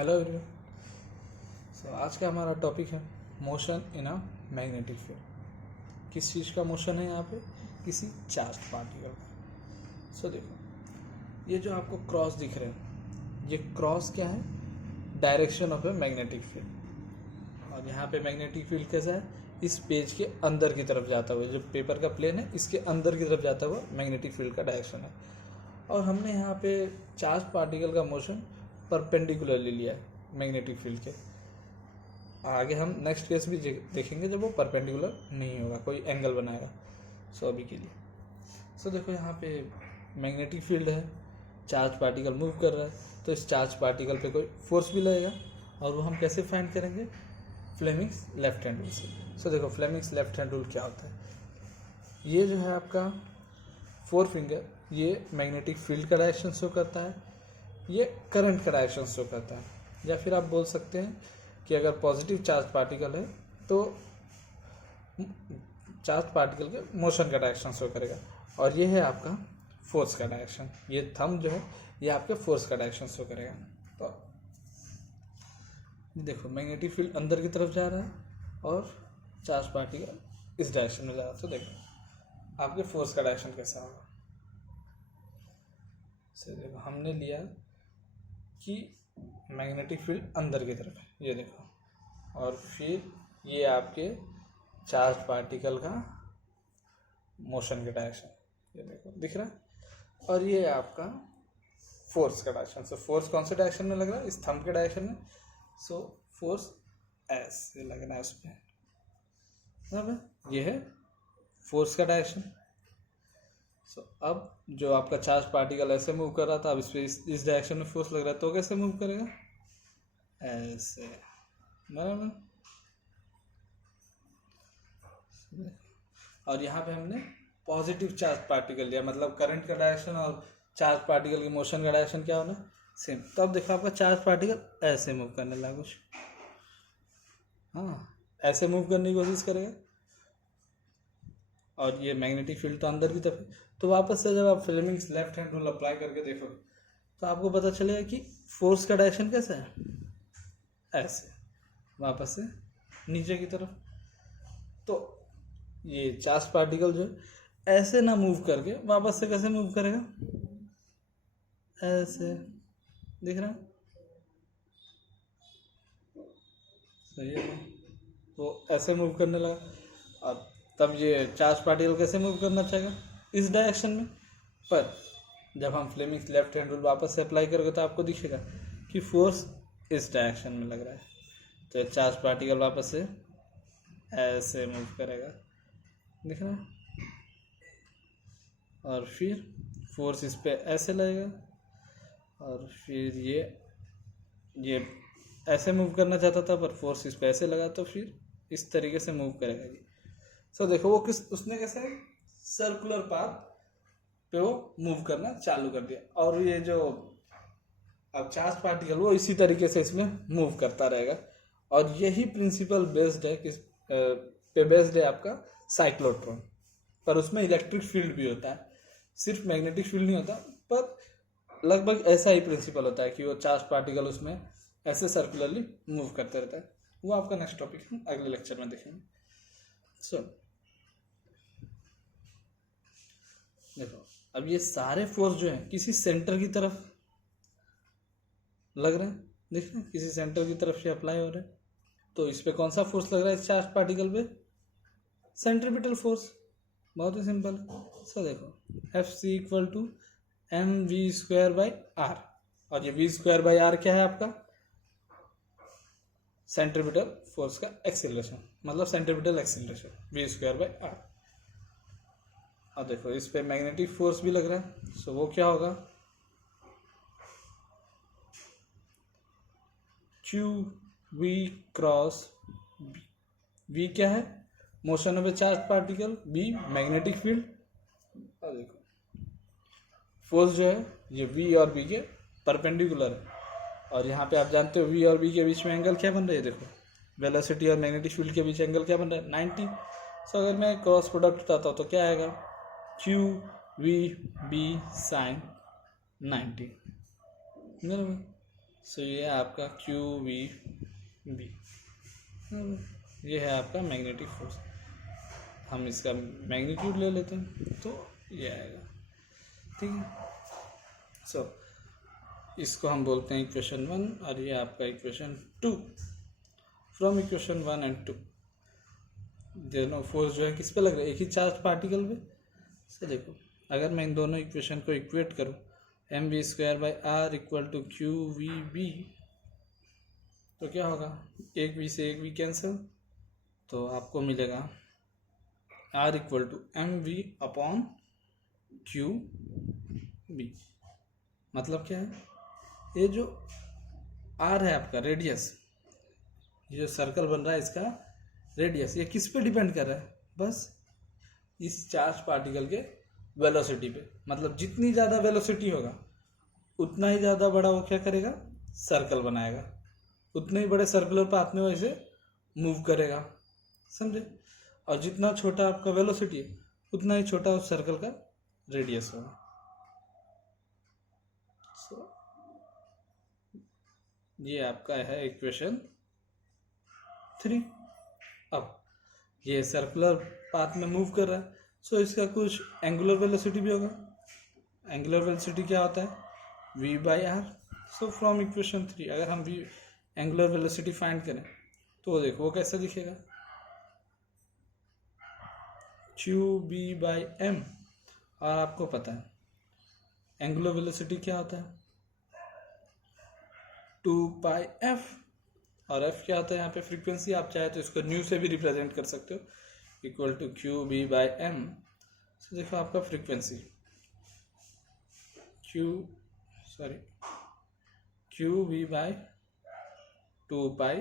Hello everyone. आज का हमारा टॉपिक है motion in a magnetic field. किस चीज़ का मोशन है यहाँ पे? किसी चार्ज पार्टिकल का। देखो, ये जो आपको क्रॉस दिख रहे हैं, ये क्रॉस क्या है? Direction of a magnetic field. और यहाँ पे मैग्नेटिक फील्ड कैसा है? इस पेज के अंदर की तरफ जाता हुआ, जो पेपर का प्लेन है इसके अंदर की तरफ जाता हुआ मैग्नेटिक फील्ड का डायरेक्शन है। और हमने यहाँ पे चार्ज पार्टिकल का मोशन परपेंडिकुलरली लिया है मैग्नेटिक फील्ड के। आगे हम नेक्स्ट केस भी देखेंगे जब वो परपेंडिकुलर नहीं होगा, कोई एंगल बनाएगा। अभी के लिए देखो, यहाँ पे मैग्नेटिक फील्ड है, चार्ज पार्टिकल मूव कर रहा है, तो इस चार्ज पार्टिकल पे कोई फोर्स भी लगेगा। और वो हम कैसे फाइंड करेंगे? फ्लेमिंग्स लेफ्ट हैंड रूल से। देखो, फ्लेमिंग्स लेफ्ट हैंड रूल क्या होता है? ये जो है आपका 4 फिंगर, ये मैग्नेटिक फील्ड का डायरेक्शन शो करता है, ये करंट का डायरेक्शन शो करता है। या फिर आप बोल सकते हैं कि अगर पॉजिटिव चार्ज पार्टिकल है तो चार्ज पार्टिकल के मोशन का डायरेक्शन शो करेगा। और ये है आपका फोर्स का डायरेक्शन, ये थंब जो है ये आपके फोर्स का डायरेक्शन शो करेगा। तो देखो, मैग्नेटिक फील्ड अंदर की तरफ जा रहा है और चार्ज पार्टिकल इस डायरेक्शन में जा रहा है। तो देखो आपके फोर्स का डायरेक्शन कैसा होगा। देखो, हमने लिया कि मैग्नेटिक फील्ड अंदर की तरफ है, ये देखो, और फिर ये आपके चार्ज पार्टिकल का मोशन के डायरेक्शन, ये देखो दिख रहा है। और ये आपका फोर्स का डायरेक्शन। फोर्स कौन से डायरेक्शन में लग रहा है? इस थंब के डायरेक्शन में। फोर्स ऐसे लगना है उस पर, ये है फोर्स का डायरेक्शन। अब जो आपका चार्ज पार्टिकल ऐसे मूव कर रहा था, अब इस डायरेक्शन में फोर्स लग रहा है, तो कैसे मूव करेगा? ऐसे, बराबर। और यहाँ पे हमने पॉजिटिव चार्ज पार्टिकल लिया, मतलब करंट का डायरेक्शन और चार्ज पार्टिकल के मोशन का डायरेक्शन क्या होना? सेम। तो अब देखो, आपका चार्ज पार्टिकल ऐसे मूव करने लगा कुछ, हाँ, ऐसे मूव करने की कोशिश करेगा। और ये मैग्नेटिक फील्ड तो अंदर की तरफ। तो वापस से जब आप Fleming's left hand rule apply करके देखो तो आपको पता चलेगा कि फोर्स का डायरेक्शन कैसा है? ऐसे, वापस से नीचे की तरफ। तो ये चार्ज पार्टिकल जो है ऐसे ना मूव करके वापस से कैसे मूव करेगा? ऐसे, दिख रहा है? सही है, वो ऐसे मूव करने लगा। अब तब ये चार्ज पार्टिकल कैसे मूव करना चाहेगा? इस डायरेक्शन में। पर जब हम फ्लेमिंग्स लेफ्ट हैंड रूल वापस से अप्लाई करोगे तो आपको दिखेगा कि फोर्स इस डायरेक्शन में लग रहा है, तो चार्ज पार्टिकल वापस से ऐसे मूव करेगा, दिख रहा है? और फिर फोर्स इस पे ऐसे लगेगा, और फिर ये ऐसे मूव करना चाहता था पर फोर्स इस पे ऐसे लगा, तो फिर इस तरीके से मूव करेगा ये। देखो, वो उसने कैसे सर्कुलर पाथ पे वो मूव करना चालू कर दिया। और ये जो अब चार्ज पार्टिकल वो इसी तरीके से इसमें मूव करता रहेगा। और यही प्रिंसिपल बेस्ड है पे बेस्ड है आपका साइक्लोट्रॉन पर। उसमें इलेक्ट्रिक फील्ड भी होता है, सिर्फ मैग्नेटिक फील्ड नहीं होता, पर लगभग ऐसा ही प्रिंसिपल होता है कि वो चार्ज पार्टिकल उसमें ऐसे सर्कुलरली मूव करते रहता है। वो आपका नेक्स्ट टॉपिक हम अगले लेक्चर में देखेंगे। देखो, अब ये सारे फोर्स जो है किसी सेंटर की तरफ लग रहे हैं, देख रहे हैं, किसी सेंटर की तरफ से अप्लाई हो रहे हैं। तो इस पे कौन सा फोर्स लग रहा है इस चार्ज पार्टिकल पे? Centripetal force. बहुत ही सिंपल है। देखो, Fc = mv²/r। और ये v²/r क्या है आपका? सेंट्रीपिटल फोर्स का एक्सीलरेशन, मतलब सेंट्रीपिटल एक्सीलरेशन v²/r। अब देखो, इस पे मैग्नेटिक फोर्स भी लग रहा है, वो क्या होगा? QV क्रॉस V क्या है? Motion of A charge particle, B magnetic field. अब देखो, फोर्स जो है ये V और B के परपेंडिकुलर है। और यहाँ पे आप जानते हो V और B के बीच में एंगल क्या बन रहा है? देखो, वेलोसिटी और मैग्नेटिक फील्ड के बीच एंगल क्या बन रहा है? 90। अगर मैं क्रॉस प्रोडक्ट उठाता हूँ तो क्या आएगा? QVB sin 90, बराबर। सो ये है आपका क्यू वी बी, ये है आपका मैग्नेटिक फोर्स। हम इसका मैग्नीट्यूड ले लेते हैं तो ये आएगा, ठीक है। सो इसको हम बोलते हैं इक्वेशन 1 और ये आपका इक्वेशन 2। फ्रॉम इक्वेशन 1 एंड 2 दोनों फोर्स जो है किस पे लग रहा है, एक ही चार्ज पार्टिकल पे। से देखो अगर मैं इन दोनों इक्वेशन को इक्वेट करूँ, m v square by r equal to q v b, तो क्या होगा, एक वी से एक वी कैंसिल, तो आपको मिलेगा r equal to m v upon q b. मतलब क्या है, ये जो आर है आपका रेडियस, ये जो सर्कल बन रहा है इसका रेडियस, ये किस पे डिपेंड कर रहा है, बस इस चार्ज पार्टिकल के वेलोसिटी पे। मतलब जितनी ज़्यादा वेलोसिटी होगा उतना ही ज़्यादा बड़ा वो क्या करेगा, सर्कल बनाएगा, उतने ही बड़े सर्कुलर पाथ में वैसे मूव करेगा, समझे। और जितना छोटा आपका वेलोसिटी है उतना ही छोटा उस सर्कल का रेडियस होगा। सो ये आपका है इक्वेशन 3। अब ये सर्कुलर पाथ में मूव कर रहा है, सो इसका कुछ एंगुलर वेलोसिटी भी होगा। एंगुलर वेलोसिटी क्या होता है, v by r. So from equation 3 अगर हम v एंगुलर वेलोसिटी फाइंड करें तो देखो वो कैसा दिखेगा, क्यू बी बाई एम। और आपको पता है एंगुलर वेलोसिटी क्या होता है, 2 पाई एफ। और एफ क्या होता है यहाँ पे फ्रीक्वेंसी, आप चाहे तो इसको न्यू से भी रिप्रेजेंट कर सकते हो, equal to Q B by M. तो देखो आपका frequency Q B by 2 pi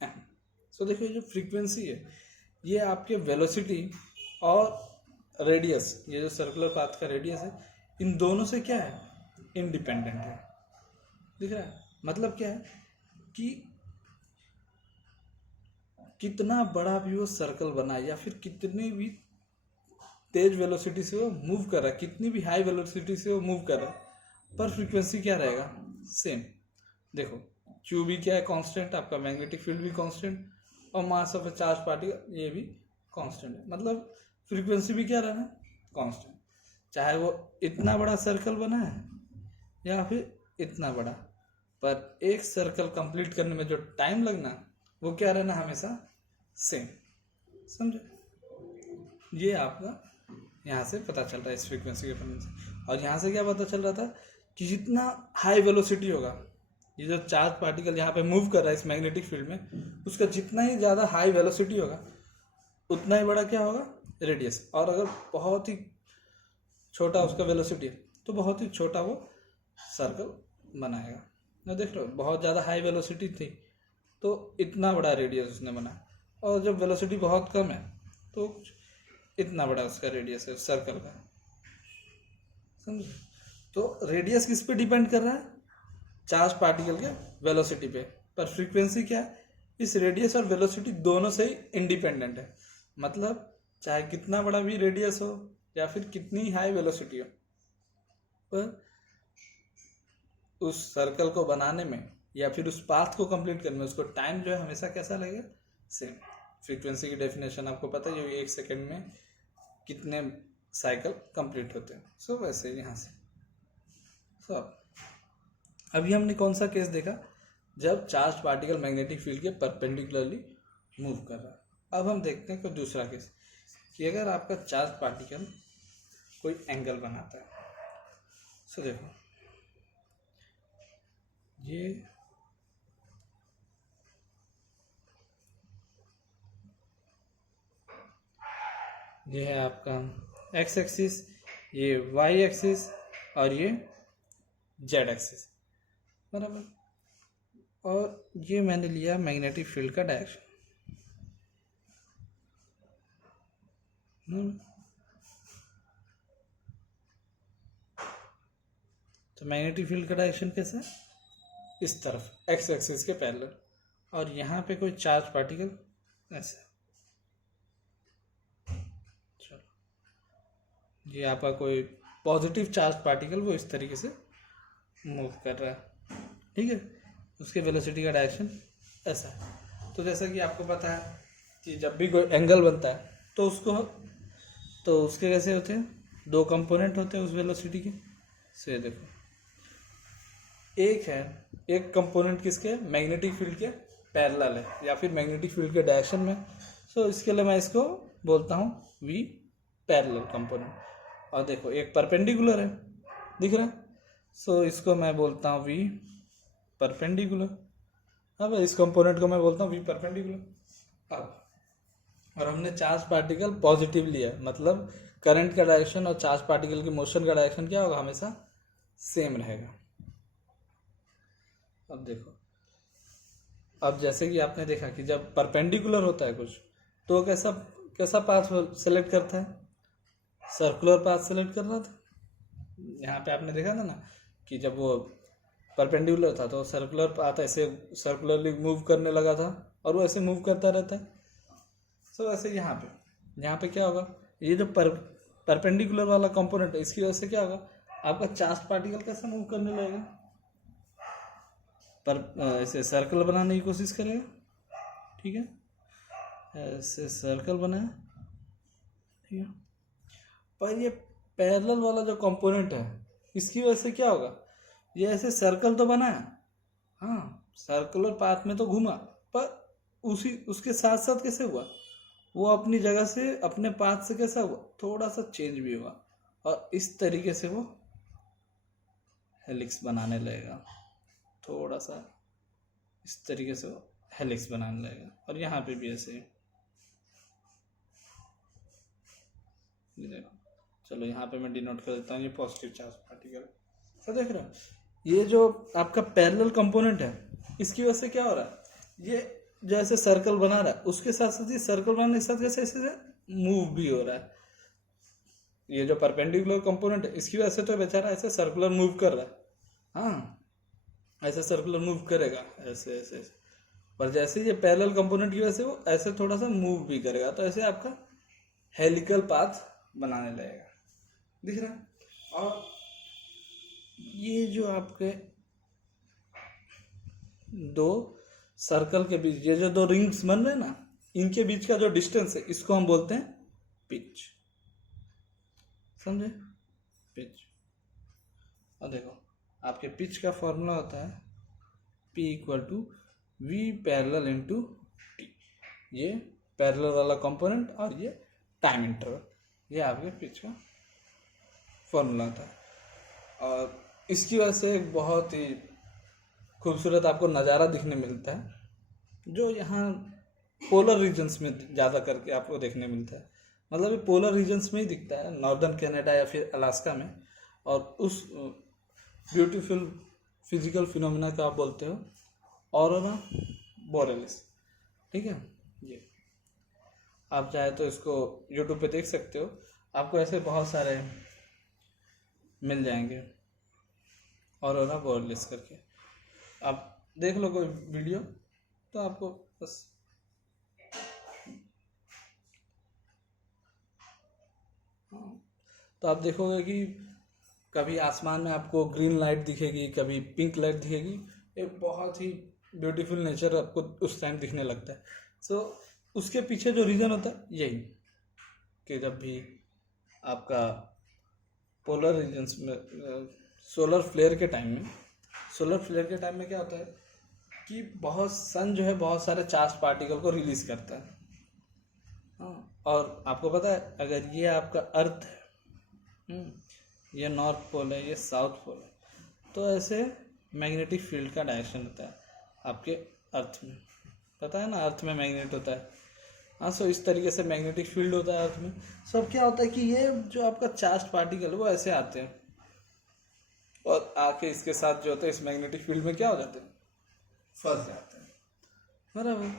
M. So देखो ये जो फ्रीक्वेंसी है ये आपके वेलोसिटी और रेडियस, ये जो सर्कुलर पाथ का रेडियस है, इन दोनों से क्या है, इंडिपेंडेंट है। दिख रहा है, मतलब क्या है कि कितना बड़ा भी वो सर्कल बना या फिर कितनी भी तेज वेलोसिटी से वो मूव कर रहा है, कितनी भी हाई वेलोसिटी से वो मूव कर रहा है, पर फ्रीक्वेंसी क्या रहेगा, सेम। देखो क्यू भी क्या है, कांस्टेंट, आपका मैग्नेटिक फील्ड भी कांस्टेंट, और mass of A charge particle ये भी कांस्टेंट है। मतलब फ्रीक्वेंसी भी क्या रहना है, कांस्टेंट, चाहे वो इतना बड़ा सर्कल बना है या फिर इतना बड़ा, पर एक सर्कल कंप्लीट करने में जो टाइम लगना वो क्या रहना, हमेशा सेम। समझे, ये आपका यहाँ से पता चल रहा है इस फ्रीक्वेंसी के पढ़ने से। और यहाँ से क्या पता चल रहा था कि जितना हाई वेलोसिटी होगा, ये जो चार्ज पार्टिकल यहाँ पे मूव कर रहा है इस मैग्नेटिक फील्ड में, उसका जितना ही ज़्यादा हाई वेलोसिटी होगा उतना ही बड़ा क्या होगा, रेडियस। और अगर बहुत ही छोटा उसका वेलोसिटी है तो बहुत ही छोटा वो सर्कल बनाएगा। ना देख लो, बहुत ज़्यादा हाई वेलोसिटी थी तो इतना बड़ा रेडियस उसने बनाया, और जब वेलोसिटी बहुत कम है तो इतना बड़ा उसका रेडियस है सर्कल का। समझे, तो रेडियस किस पे डिपेंड कर रहा है, चार्ज पार्टिकल के वेलोसिटी पे, पर फ्रीक्वेंसी क्या है, इस रेडियस और वेलोसिटी दोनों से ही इंडिपेंडेंट है। मतलब चाहे कितना बड़ा भी रेडियस हो या फिर कितनी हाई वेलोसिटी हो, पर उस सर्कल को बनाने में या फिर उस पाथ को कंप्लीट करने में उसको टाइम जो है हमेशा कैसा लगेगा, सेम। फ्रीक्वेंसी की डेफिनेशन आपको पता है, ये 1 सेकेंड में कितने साइकिल कंप्लीट होते हैं। सो वैसे यहाँ से अभी हमने कौन सा केस देखा, जब चार्ज पार्टिकल मैग्नेटिक फील्ड के परपेंडिकुलरली मूव कर रहा है। अब हम देखते हैं कोई दूसरा केस कि अगर आपका चार्ज पार्टिकल कोई एंगल बनाता है। सो देखो ये है आपका एक्स एक्सिस, ये वाई एक्सिस और ये जेड एक्सिस, बराबर। और ये मैंने लिया मैग्नेटिक फील्ड का डायरेक्शन। तो मैग्नेटिक फील्ड का डायरेक्शन कैसा है, इस तरफ एक्स एक्सिस के पैरेलल, और यहाँ पे कोई चार्ज पार्टिकल ऐसा। चलो, ये आपका कोई पॉजिटिव चार्ज पार्टिकल वो इस तरीके से मूव कर रहा है, ठीक है। उसके वेलोसिटी का डायरेक्शन ऐसा है। तो जैसा कि आपको पता है कि जब भी कोई एंगल बनता है तो उसके कैसे होते हैं, दो कंपोनेंट होते हैं उस वेलोसिटी के। से देखो एक कंपोनेंट किसके, मैग्नेटिक फील्ड के पैरेलल है या फिर मैग्नेटिक फील्ड के डायरेक्शन में। सो इसके लिए मैं इसको बोलता हूँ वी पैरेलल कंपोनेंट। और देखो एक परपेंडिकुलर है, दिख रहा है, सो इसको मैं बोलता हूँ वी परपेंडिकुलर। अब इस कंपोनेंट को मैं बोलता हूँ वी परपेंडिकुलर। अब और हमने चार्ज पार्टिकल पॉजिटिव लिया, मतलब करंट का डायरेक्शन और चार्ज पार्टिकल की मोशन का डायरेक्शन क्या होगा, हमेशा सेम रहेगा। अब देखो, अब जैसे कि आपने देखा कि जब परपेंडिकुलर होता है कुछ तो कैसा कैसा पाथ सेलेक्ट करता है, सर्कुलर पाथ सेलेक्ट कर रहा था। यहाँ पे आपने देखा था ना कि जब वो परपेंडिकुलर था तो सर्कुलर पाथ ऐसे सर्कुलरली मूव करने लगा था और वो ऐसे मूव करता रहता है। सो ऐसे यहाँ पे क्या होगा, ये जो परपेंडिकुलर वाला कंपोनेंट है इसकी वजह से क्या होगा, आपका चार्ज पार्टिकल कैसे मूव करने लगेगा, पर ऐसे सर्कल बनाने की कोशिश करेगा। ठीक है, ऐसे सर्कल बनाए, ठीक है। पर ये पैरेलल वाला जो कंपोनेंट है इसकी वजह से क्या होगा, ये ऐसे सर्कल तो बनाया, हाँ सर्कुलर पाथ में तो घूमा, पर उसके साथ साथ कैसे हुआ, वो अपनी जगह से अपने पाथ से कैसा हुआ, थोड़ा सा चेंज भी हुआ और इस तरीके से वो हेलिक्स बनाने लगेगा। थोड़ा सा इस तरीके से वो हेलिक्स बनाने लगेगा। और यहाँ पे भी ऐसे, देखो चलो यहाँ पे मैं डिनोट कर देता हूँ, ये पॉजिटिव चार्ज पार्टिकल। तो देख रहे हो, ये जो आपका पैरेलल कंपोनेंट है इसकी वजह से क्या हो रहा है, ये जैसे सर्कल बना रहा है उसके साथ साथ ये सर्कल बनाने के साथ कैसे ऐसे मूव भी हो रहा है। ये जो परपेंडिकुलर कंपोनेंट है इसकी वजह से तो बेचारा ऐसे सर्कुलर मूव कर रहा है, हाँ ऐसे सर्कुलर मूव करेगा ऐसे ऐसे ऐसे। पर जैसे ये पैरेलल कंपोनेंट की वजह से वो ऐसे थोड़ा सा मूव भी करेगा, तो ऐसे आपका हेलिकल पाथ बनाने लगेगा, दिख रहा है। और ये जो आपके दो सर्कल के बीच ये जो दो रिंग्स बन रहे हैं ना, इनके बीच का जो डिस्टेंस है इसको हम बोलते हैं पिच, समझे, पिच। और देखो आपके पिच का फॉर्मूला होता है P equal to v parallel into t. ये पैरेलल वाला कंपोनेंट और ये टाइम इंटरवल, ये आपके पिच का फॉर्मूला होता है। और इसकी वजह से एक बहुत ही खूबसूरत आपको नज़ारा दिखने मिलता है, जो यहाँ पोलर रीजन्स में ज़्यादा करके आपको देखने मिलता है। मतलब ये पोलर रीजन्स में ही दिखता है, नॉर्दर्न कनाडा या फिर अलास्का में। और उस ब्यूटीफुल फिजिकल फिनोमिना का आप बोलते हो ऑरोरा बोरेलिस, ठीक है। ये आप चाहे तो इसको यूट्यूब पे देख सकते हो, आपको ऐसे बहुत सारे मिल जाएंगे ऑरोरा बोरेलिस करके। आप देख लो कोई वीडियो तो आपको बस तो आप देखोगे कि कभी आसमान में आपको ग्रीन लाइट दिखेगी, कभी पिंक लाइट दिखेगी, एक बहुत ही ब्यूटीफुल नेचर आपको उस टाइम दिखने लगता है। सो उसके पीछे जो रीज़न होता है यही कि जब भी आपका पोलर रीजन्स में सोलर फ्लेयर के टाइम में क्या होता है कि बहुत सन जो है बहुत सारे चार्ज पार्टिकल को रिलीज करता है, हाँ। और आपको पता है अगर ये आपका अर्थ है, ये नॉर्थ पोल है, ये साउथ पोल है, तो ऐसे मैग्नेटिक फील्ड का डायरेक्शन होता है आपके अर्थ में, पता है ना, अर्थ में मैग्नेट होता है, हाँ। सो इस तरीके से मैग्नेटिक फील्ड होता है अर्थ में। सब क्या होता है कि ये जो आपका चार्ज पार्टिकल वो ऐसे आते हैं और आके इसके साथ जो होता है इस मैग्नेटिक फील्ड में क्या हो जाते हैं, फंस जाते हैं, बराबर।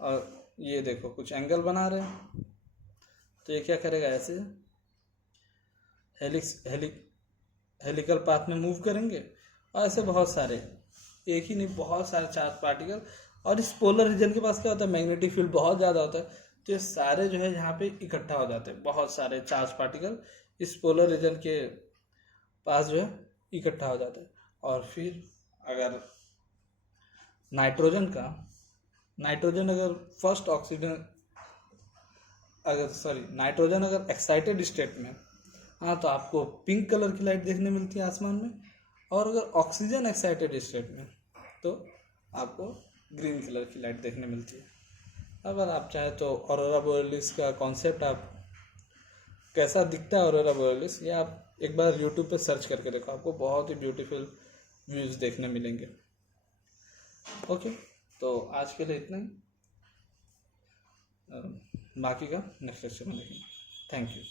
और ये देखो कुछ एंगल बना रहे हैं तो ये क्या करेगा, ऐसे हेलिकल पाथ में मूव करेंगे और ऐसे बहुत सारे, एक ही नहीं बहुत सारे चार्ज पार्टिकल। और इस पोलर रीजन के पास क्या होता है, मैग्नेटिक फील्ड बहुत ज़्यादा होता है, तो ये सारे जो है यहाँ पे इकट्ठा हो जाते हैं, बहुत सारे चार्ज पार्टिकल इस पोलर रीजन के पास जो है इकट्ठा हो जाते हैं। और फिर अगर नाइट्रोजन अगर फर्स्ट ऑक्सीजन नाइट्रोजन अगर एक्साइटेड स्टेट में, हाँ, तो आपको पिंक कलर की लाइट देखने मिलती है आसमान में, और अगर ऑक्सीजन एक्साइटेड स्टेट में तो आपको ग्रीन कलर की लाइट देखने मिलती है। अगर आप चाहे तो ऑरोरा बोरेलिस का कॉन्सेप्ट, आप कैसा दिखता है ऑरोरा बोरेलिस, ये आप एक बार यूट्यूब पे सर्च करके देखो, आपको बहुत ही ब्यूटीफुल व्यूज़ देखने मिलेंगे। ओके, तो आज के लिए इतना ही, बाकी का नेक्स्ट लेक्चर में देखेंगे। Thank you.